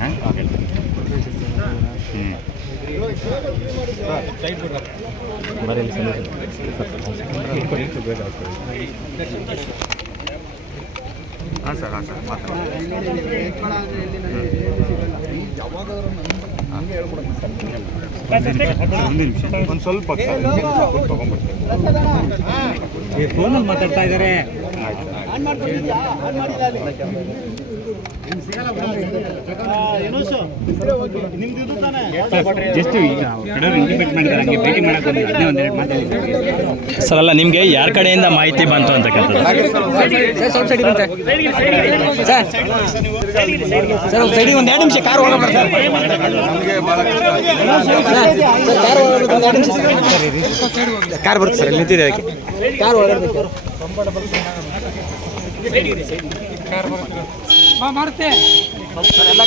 ಹಾಂ ಹ್ಞೂ ಹಾಂ ಸರ್ ಹಾಂ ಸರ್ ಮಾತಾಡಿ ಯಾವಾಗ ಒಂದು ಸ್ವಲ್ಪ ಫೋನಲ್ಲಿ ಮಾತಾಡ್ತಾ ಇದ್ದಾರೆ ಜಸ್ಟ್ ಈಗ ಸರ್ ಅಲ್ಲ ನಿಮಗೆ ಯಾರ ಕಡೆಯಿಂದ ಮಾಹಿತಿ ಬಂತು ಅಂತ ಸರ್ ಸೈಡಿಗೆ ಒಂದು ಎರಡು ನಿಮಿಷ ಕಾರ್ ಹೋಗೋಣ ಸರ್. ಕಾರ್ ಕಾರ್ ಬರುತ್ತೆ ಸರ್ ಇಲ್ಲಿ ನಿಂತಿದೆ ಅದಕ್ಕೆ. ಕಾರ್ ಹೋಗೋಣ ಮಾಡುತ್ತೆ ಎಲ್ಲ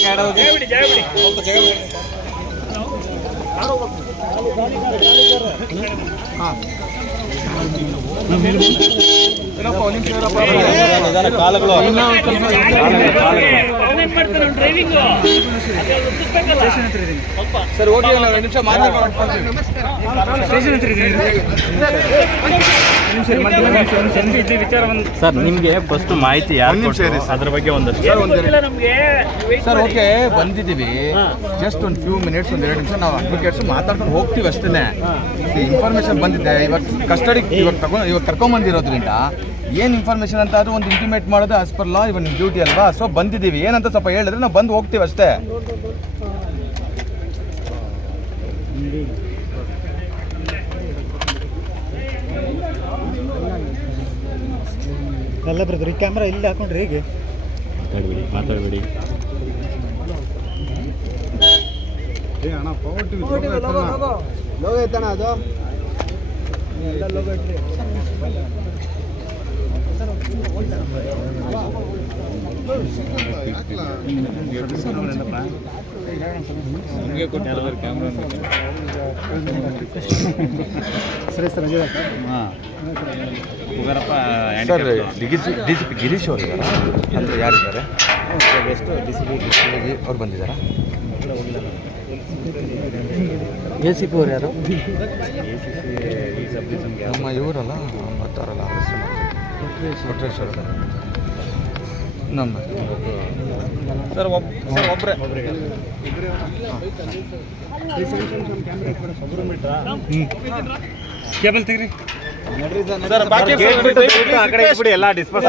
ಸರ್ ಓಕೆ ನಾವು ಎರಡು ನಿಮಿಷ ಸರ್ ನಿಮಗೆ ಫಸ್ಟ್ ಮಾಹಿತಿ ಯಾರು? ಅದ್ರ ಬಗ್ಗೆ ಒಂದಷ್ಟು ಸರ್ ಓಕೆ ಬಂದಿದ್ದೀವಿ. ಜಸ್ಟ್ ಒಂದು ಫ್ಯೂ ಮಿನಿಟ್ಸ್ ಒಂದು ಎರಡು ನಿಮಿಷ ನಾವು ಅಡ್ವೊಕೇಟ್ಸ್ ಮಾತಾಡ್ಕೊಂಡು ಹೋಗ್ತೀವಿ ಅಷ್ಟೇ ಇನ್ಫಾರ್ಮೇಷನ್ ಬಂದಿದೆ. ಇವತ್ತು ಕಸ್ಟಡಿ ಇವಾಗ ತಗೊಂಡು ಇವಾಗ ಕರ್ಕೊಂಬಂದಿರೋದ್ರಿಂದ ಏನು ಇನ್ಫಾರ್ಮೇಷನ್ ಅಂತ ಅದು ಒಂದು ಇಂಟಿಮೇಟ್ ಮಾಡೋದು as per law even duty ಅಲ್ವಾ? ಸೊ ಬಂದಿದ್ದೀವಿ. ಏನಂತ ಸ್ವಲ್ಪ ಹೇಳಿದ್ರೆ ನಾವು ಬಂದು ಹೋಗ್ತೀವಿ ಅಷ್ಟೇ. ಎಲ್ಲ ಬ್ರದರ್ ಈ ಕ್ಯಾಮ್ರಾ ಇಲ್ಲಿ ಹಾಕೊಂಡ್ರಿ ಹೇಗೆ? ಮಾತಾಡಬೇಡಿ ಮಾತಾಡಬೇಡಿ. ಲೋಗೋ ಐತಣ ಅದು? ಸರಿ sir D C P Girish ಅವರು ಇದ್ದಾರಾ ಅಂದರೆ ಯಾರಿದ್ದಾರೆ? ಎಷ್ಟು ಡಿ ಸಿ ಬಿ ಅವ್ರು ಬಂದಿದ್ದಾರಾ? ಎ ಸಿ ಪಿ ಅವ್ರು ಯಾರು? ನಮ್ಮ ಇವರಲ್ಲ ಬರ್ತಾರಲ್ಲ ಕೊಟ್ರೇಶ್ವರ ನಮ್ಮ. ಸರ್ ಒಬ್ ಸರ್ ಒಬ್ಬರೇ ಕೇಬಲ್ ತೆಗ್ರಿ. ಸರ್ ಬಾಕಿ ಆ ಕಡೆ ಎಲ್ಲ ಡಿಸ್ಪೋಸ್